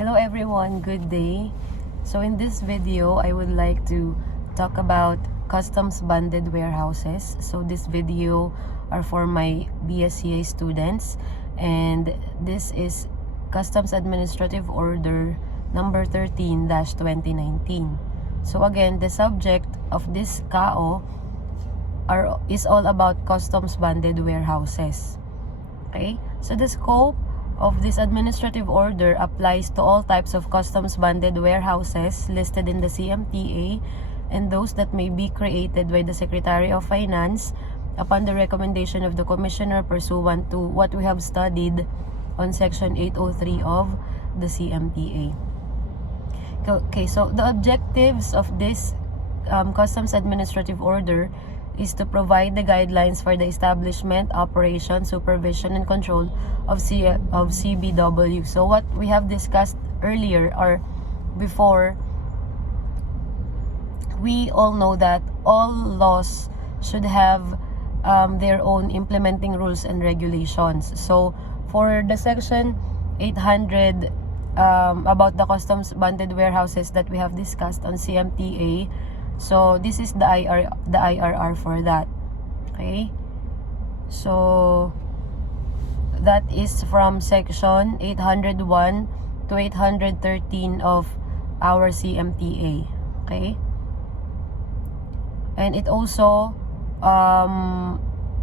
Hello everyone, good day. So in this video, I would like to talk about customs bonded warehouses. So this video are for my BSCA students, and this is Customs Administrative Order number 13-2019. So again, the subject of this KAO is all about customs bonded warehouses. Okay? So the scope of this administrative order applies to all types of customs bonded warehouses listed in the CMTA and those that may be created by the Secretary of Finance upon the recommendation of the Commissioner pursuant to what we have studied on Section 803 of the CMTA. Okay, so the objectives of this Customs Administrative Order is to provide the guidelines for the establishment, operation, supervision, and control of CBW. So what we have discussed earlier or before, we all know that all laws should have their own implementing rules and regulations. So for the Section 800 about the customs bonded warehouses that we have discussed on CMTA, so this is the IRR for that. Okay, so that is from Section 801 to 813 of our CMTA. Okay, and it also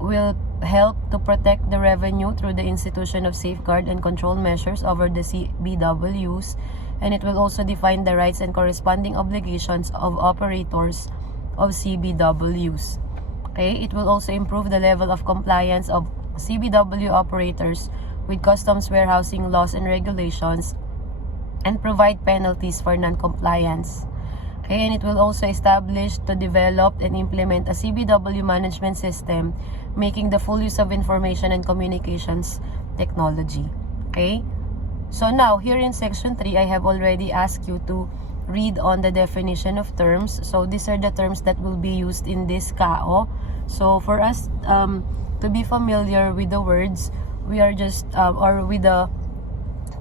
will help to protect the revenue through the institution of safeguard and control measures over the CBWs, and it will also define the rights and corresponding obligations of operators of CBWs. Okay, it will also improve the level of compliance of CBW operators with customs warehousing laws and regulations and provide penalties for non-compliance. Okay, and it will also establish to develop and implement a CBW management system, making the full use of information and communications technology. Okay, so now here in Section 3, I have already asked you to read on the definition of terms. So these are the terms that will be used in this KAO. So for us to be familiar with the words, we are just or with the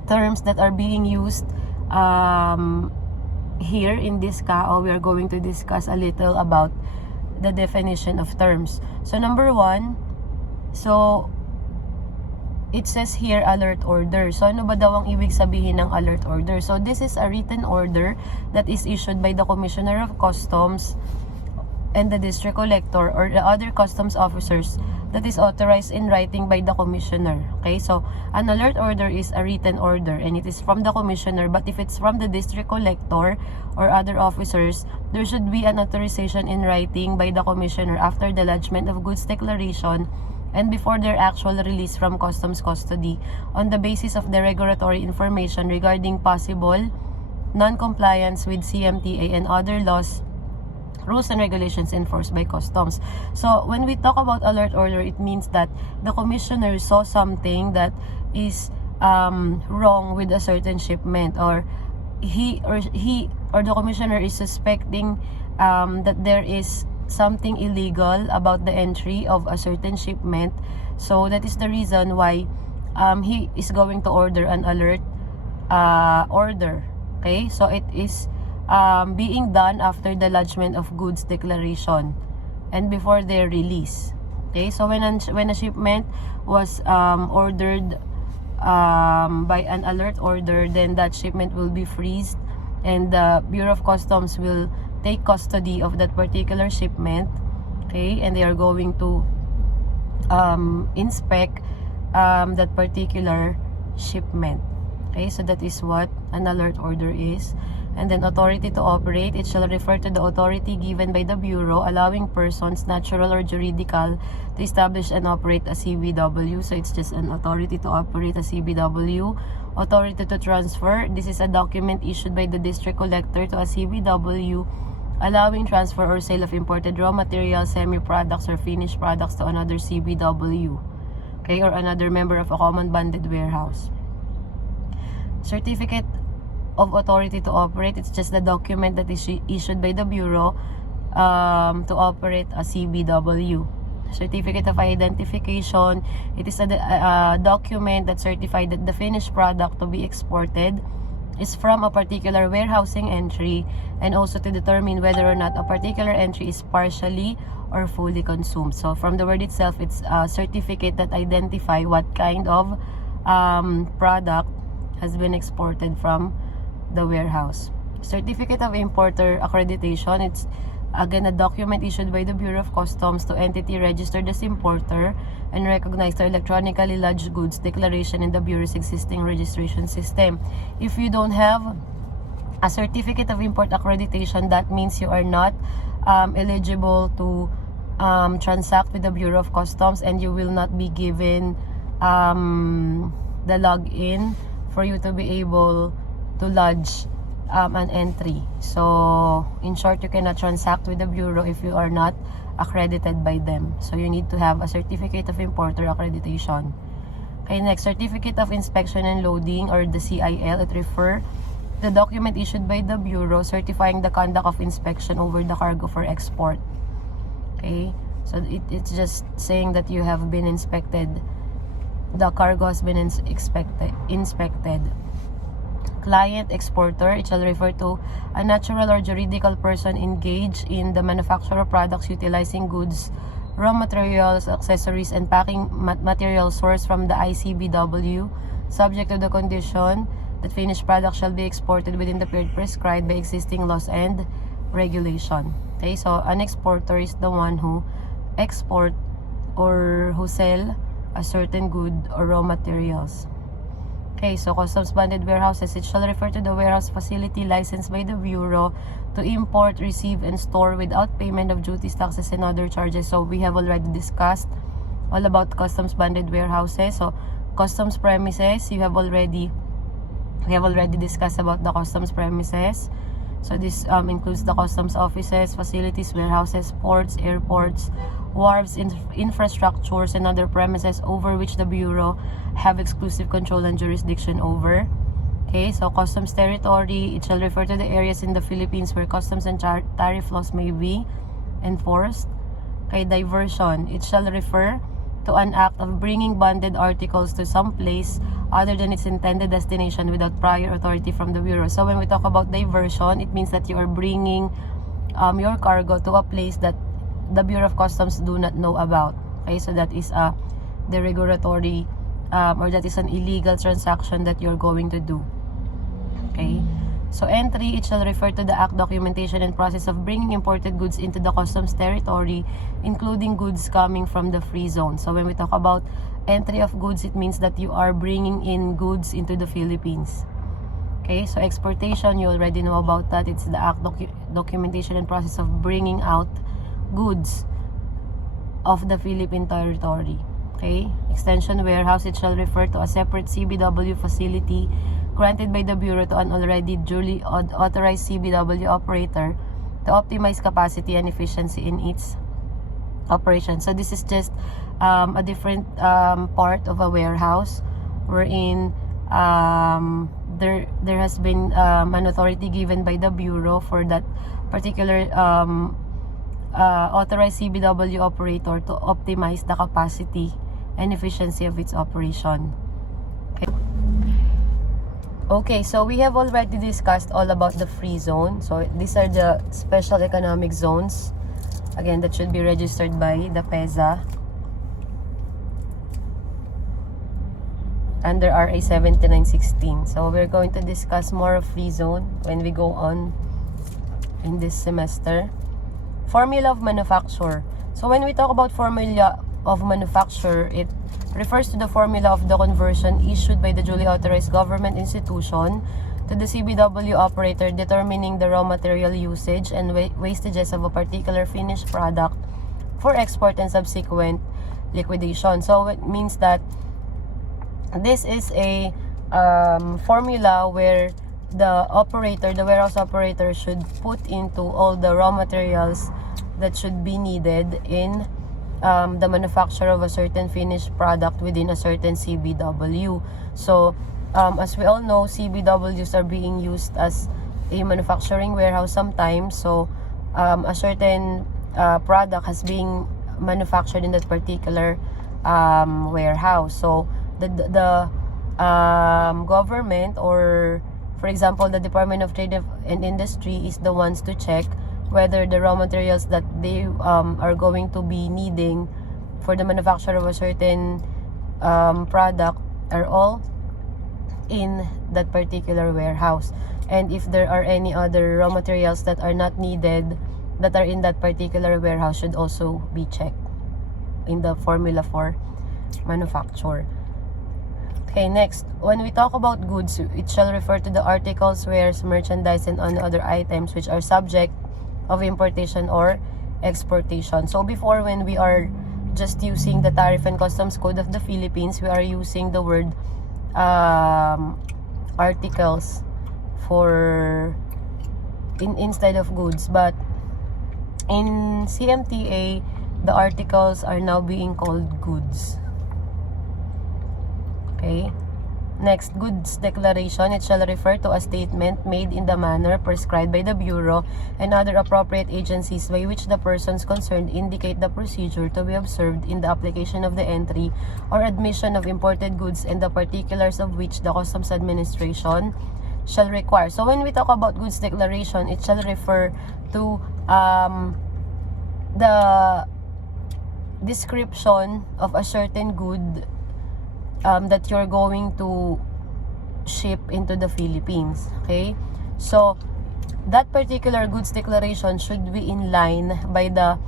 terms that are being used here in this KAO, we are going to discuss a little about the definition of terms. So number one, so it says here alert order. So ano ba daw ang ibig sabihin ng alert order? So this is a written order that is issued by the Commissioner of Customs and the District Collector or the other customs officers that is authorized in writing by the Commissioner. Okay, so an alert order is a written order and it is from the Commissioner, but if it's from the District Collector or other officers, there should be an authorization in writing by the Commissioner after the lodgement of goods declaration and before their actual release from customs custody on the basis of the regulatory information regarding possible non-compliance with CMTA and other laws, rules and regulations enforced by customs. So when we talk about alert order, it means that the commissioner saw something that is wrong with a certain shipment, or he or the commissioner is suspecting that there is something illegal about the entry of a certain shipment. So that is the reason why he is going to order an alert order. Okay, so it is being done after the lodgement of goods declaration and before their release. Okay, so when a shipment was ordered by an alert order, then that shipment will be freezed and the Bureau of Customs will take custody of that particular shipment. Okay, and they are going to inspect that particular shipment. Okay, so that is what an alert order is. And then authority to operate, it shall refer to the authority given by the Bureau allowing persons, natural or juridical, to establish and operate a CBW. So it's just an authority to operate a CBW. Authority to transfer, this is a document issued by the District Collector to a CBW allowing transfer or sale of imported raw materials, semi-products, or finished products to another CBW, okay, or another member of a common bonded warehouse. Certificate of authority to operate, it's just the document that is issued by the Bureau to operate a CBW. Certificate of identification, it is a document that certified that the finished product to be exported is from a particular warehousing entry, and also to determine whether or not a particular entry is partially or fully consumed. So from the word itself, it's a certificate that identify what kind of product has been exported from the warehouse. Certificate of Importer Accreditation, it's again a document issued by the Bureau of Customs to entity registered as importer and recognized to electronically lodged goods declaration in the Bureau's existing registration system. If you don't have a certificate of import accreditation, that means you are not eligible to transact with the Bureau of Customs, and you will not be given the login for you to be able to lodge an entry. So in short, you cannot transact with the Bureau if you are not accredited by them. So you need to have a certificate of importer accreditation. Okay, next, certificate of inspection and loading, or the CIL. It refers the document issued by the Bureau certifying the conduct of inspection over the cargo for export. Okay, so it's just saying that you have been inspected, the cargo has been inspected. Client exporter, it shall refer to a natural or juridical person engaged in the manufacture of products utilizing goods, raw materials, accessories, and packing material sourced from the ICBW, subject to the condition that finished product shall be exported within the period prescribed by existing laws and regulation. Okay, so an exporter is the one who export or who sell a certain good or raw materials. Okay, so customs bonded warehouses, it shall refer to the warehouse facility licensed by the Bureau to import, receive, and store without payment of duties, taxes, and other charges. So we have already discussed all about customs bonded warehouses. So customs premises, we have already discussed about the customs premises. So this includes the customs offices, facilities, warehouses, ports, airports, wharves, infrastructures, and other premises over which the Bureau have exclusive control and jurisdiction over. Okay, so customs territory, it shall refer to the areas in the Philippines where customs and tariff laws may be enforced. Okay, diversion, it shall refer to an act of bringing bonded articles to some place other than its intended destination without prior authority from the Bureau. So when we talk about diversion, it means that you are bringing your cargo to a place that the Bureau of Customs do not know about. Okay, so that is a derogatory or that is an illegal transaction that you're going to do. Okay, so entry, it shall refer to the act, documentation, and process of bringing imported goods into the customs territory, including goods coming from the free zone. So when we talk about entry of goods, it means that you are bringing in goods into the Philippines. Okay, so exportation, you already know about that. It's the act, documentation, and process of bringing out goods of the Philippine territory. Okay, extension warehouse, it shall refer to a separate CBW facility granted by the Bureau to an already duly authorized CBW operator to optimize capacity and efficiency in its operation. So this is just a different part of a warehouse wherein there has been an authority given by the Bureau for that particular authorized CBW operator to optimize the capacity and efficiency of its operation. Okay, so we have already discussed all about the free zone. So these are the special economic zones, again, that should be registered by the PEZA under RA 7916. So we're going to discuss more of free zone when we go on in this semester. Formula of manufacture. So when we talk about formula of manufacture, it refers to the formula of the conversion issued by the duly authorized government institution to the CBW operator determining the raw material usage and wastages of a particular finished product for export and subsequent liquidation. So it means that this is a formula where the operator, the warehouse operator, should put into all the raw materials that should be needed in the manufacture of a certain finished product within a certain CBW. So as we all know, CBWs are being used as a manufacturing warehouse sometimes. So a certain product has been manufactured in that particular warehouse. So the government or For example, the Department of Trade and Industry is the ones to check whether the raw materials that they are going to be needing for the manufacture of a certain product are all in that particular warehouse. And if there are any other raw materials that are not needed that are in that particular warehouse, should also be checked in the formula for manufacture. Okay, next, when we talk about goods, it shall refer to the articles, wares, merchandise, and other items which are subject of importation or exportation. So before, when we are just using the Tariff and Customs Code of the Philippines, we are using the word articles for instead of goods. But in CMTA, the articles are now being called goods. Okay. Next, goods declaration. It shall refer to a statement made in the manner prescribed by the Bureau and other appropriate agencies by which the persons concerned indicate the procedure to be observed in the application of the entry or admission of imported goods and the particulars of which the Customs Administration shall require. So when we talk about goods declaration, it shall refer to the description of a certain good that you're going to ship into the Philippines. Okay, so that particular goods declaration should be in line by the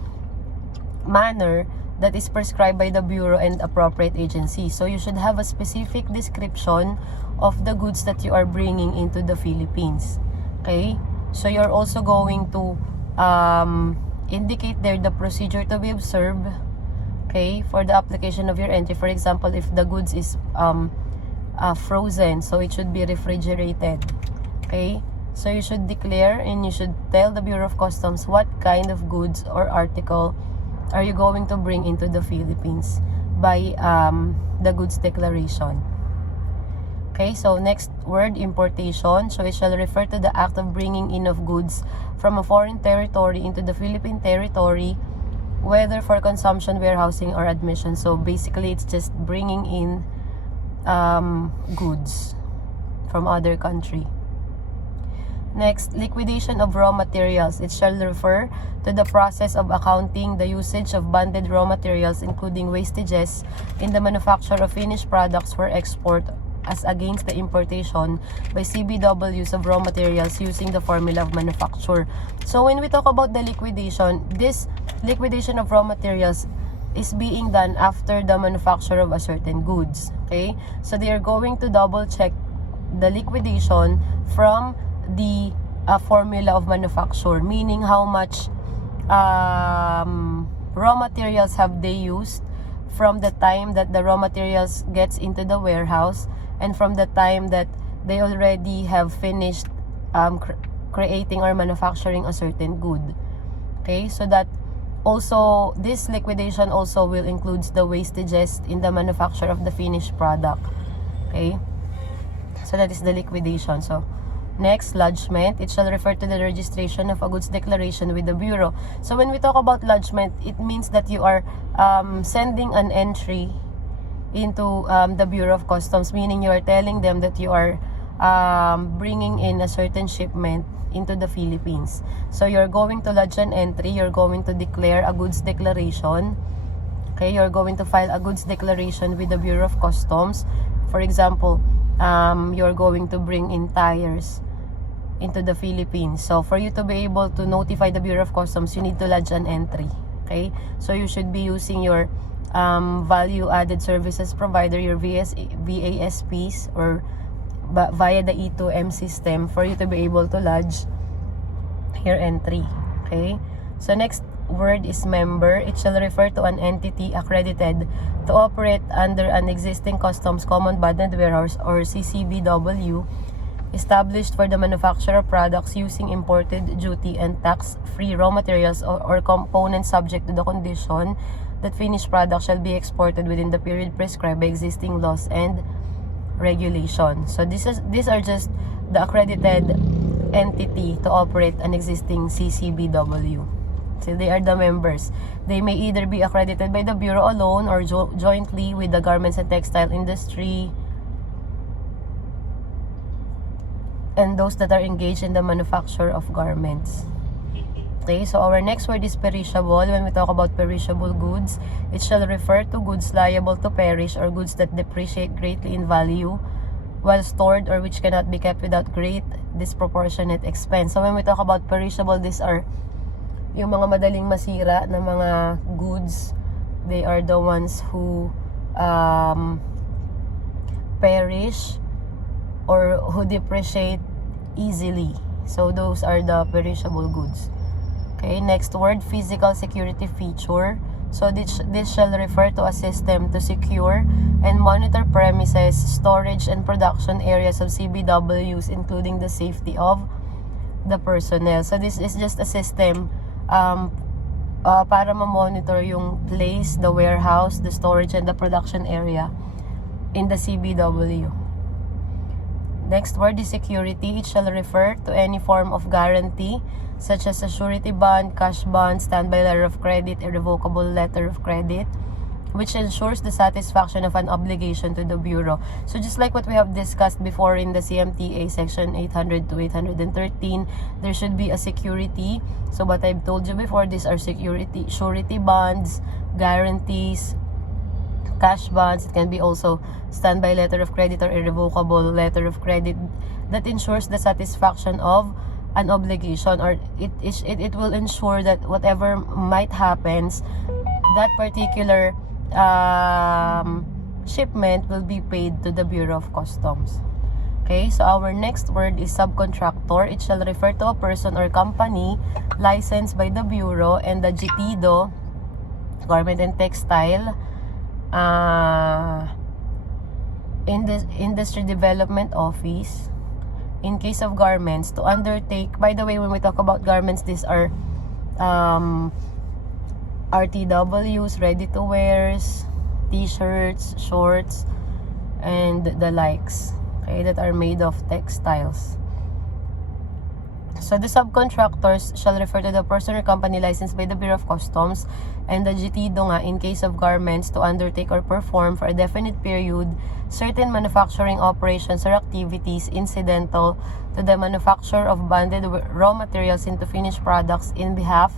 manner that is prescribed by the Bureau and appropriate agencies. So you should have a specific description of the goods that you are bringing into the Philippines. Okay, so you're also going to indicate there the procedure to be observed, okay, for the application of your entry. For example, if the goods is frozen, so it should be refrigerated. Okay, so you should declare and you should tell the Bureau of Customs what kind of goods or article are you going to bring into the Philippines by the goods declaration. Okay, so next word, importation. So it shall refer to the act of bringing in of goods from a foreign territory into the Philippine territory, whether for consumption, warehousing, or admission. So basically, it's just bringing in goods from other country. Next, liquidation of raw materials. It shall refer to the process of accounting the usage of bonded raw materials, including wastages, in the manufacture of finished products for export as against the importation by CBWs of raw materials using the formula of manufacture. So when we talk about the liquidation, this liquidation of raw materials is being done after the manufacture of a certain goods. Okay, so they are going to double check the liquidation from the formula of manufacture, meaning how much raw materials have they used from the time that the raw materials gets into the warehouse and from the time that they already have finished creating or manufacturing a certain good. Okay, so that also, this liquidation also will include the wastages in the manufacture of the finished product. Okay, so that is the liquidation. So next, lodgement. It shall refer to the registration of a goods declaration with the Bureau. So when we talk about lodgement, it means that you are sending an entry into the Bureau of Customs, meaning you are telling them that you are bringing in a certain shipment into the Philippines. So you're going to lodge an entry, you're going to declare a goods declaration. Okay, you're going to file a goods declaration with the Bureau of Customs. For example, you're going to bring in tires into the Philippines. So for you to be able to notify the Bureau of Customs, you need to lodge an entry. Okay, so you should be using your value added services provider, your VASPs, or via the E2M system for you to be able to lodge your entry. Okay, so next word is member. It shall refer to an entity accredited to operate under an existing customs common bonded warehouse or CCBW established for the manufacture of products using imported duty and tax-free raw materials or components subject to the condition that finished product shall be exported within the period prescribed by existing laws and regulation. So these are just the accredited entity to operate an existing CCBW. So they are the members. They may either be accredited by the Bureau alone or jointly with the garments and textile industry, and those that are engaged in the manufacture of garments. Okay, so our next word is perishable. When we talk about perishable goods, it shall refer to goods liable to perish or goods that depreciate greatly in value while stored or which cannot be kept without great disproportionate expense. So when we talk about perishable, these are yung mga madaling masira na mga goods. They are the ones who perish or who depreciate easily. So those are the perishable goods. Okay, next word, physical security feature. So this shall refer to a system to secure and monitor premises, storage, and production areas of CBWs, including the safety of the personnel. So this is just a system para ma-monitor yung place, the warehouse, the storage, and the production area in the CBW. Next word is security. It shall refer to any form of guarantee such as a surety bond, cash bond, standby letter of credit, irrevocable letter of credit, which ensures the satisfaction of an obligation to the Bureau. So just like what we have discussed before in the CMTA section 800 to 813, there should be a security. So what I've told you before, these are surety bonds, guarantees, cash bonds. It can be also standby letter of credit or irrevocable letter of credit that ensures the satisfaction of an obligation, or it will ensure that whatever might happens, that particular shipment will be paid to the Bureau of Customs. Okay, so our next word is subcontractor. It shall refer to a person or company licensed by the Bureau and the GTIDO, Garment and Textile, in this Industry Development Office, in case of garments, to undertake. By the way, when we talk about garments, these are RTWs, ready-to-wears, t-shirts, shorts, and the likes, okay, that are made of textiles. So the subcontractors shall refer to the person or company licensed by the Bureau of Customs and the GTIDO nga in case of garments to undertake or perform for a definite period certain manufacturing operations or activities incidental to the manufacture of bonded raw materials into finished products in behalf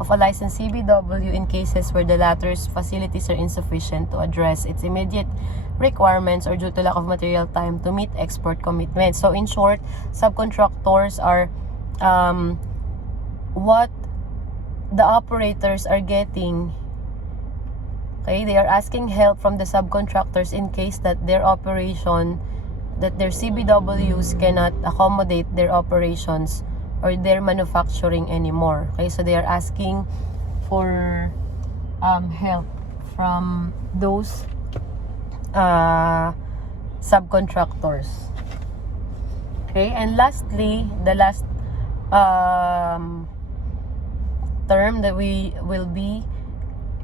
of a licensed CBW in cases where the latter's facilities are insufficient to address its immediate requirements or due to lack of material time to meet export commitments. So in short, subcontractors are what the operators are getting. Okay, they are asking help from the subcontractors in case that their operation, that their CBWs cannot accommodate their operations or their manufacturing anymore. Okay, so they are asking for help from those subcontractors. Okay, and lastly, the last term that we will be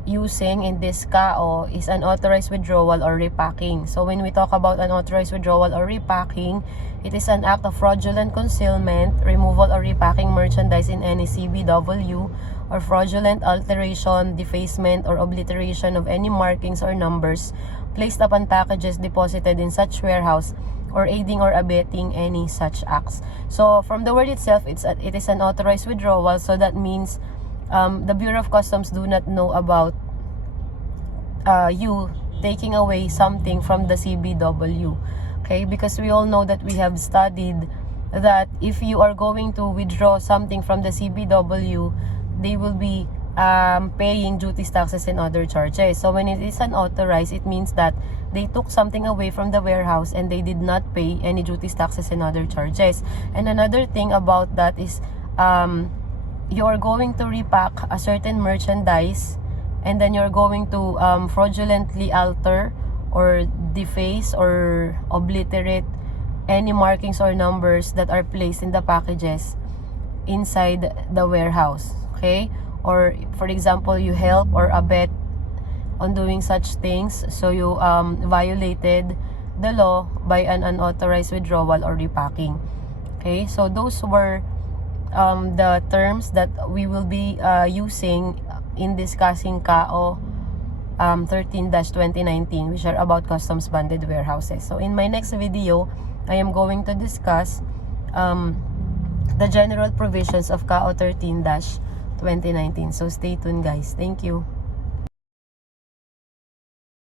using in this KAO is unauthorized withdrawal or repacking. So when we talk about unauthorized withdrawal or repacking, it is an act of fraudulent concealment, removal, or repacking merchandise in any CBW, or fraudulent alteration, defacement, or obliteration of any markings or numbers placed upon packages deposited in such warehouse, or aiding or abetting any such acts. So from the word itself, it is an authorized withdrawal. So that means the Bureau of Customs do not know about you taking away something from the CBW. Okay, because we all know that we have studied that if you are going to withdraw something from the CBW, they will be paying duties, taxes, and other charges. So when it is unauthorized, it means that they took something away from the warehouse and they did not pay any duties, taxes, and other charges. And another thing about that is you are going to repack a certain merchandise, and then you're going to fraudulently alter or deface or obliterate any markings or numbers that are placed in the packages inside the warehouse. Okay, or for example, you help or abet on doing such things, so you violated the law by an unauthorized withdrawal or repacking. Okay, so those were the terms that we will be using in discussing KAO 13-2019, which are about customs bonded warehouses. So in my next video, I am going to discuss the general provisions of CAO 13-2019. So stay tuned guys. Thank you.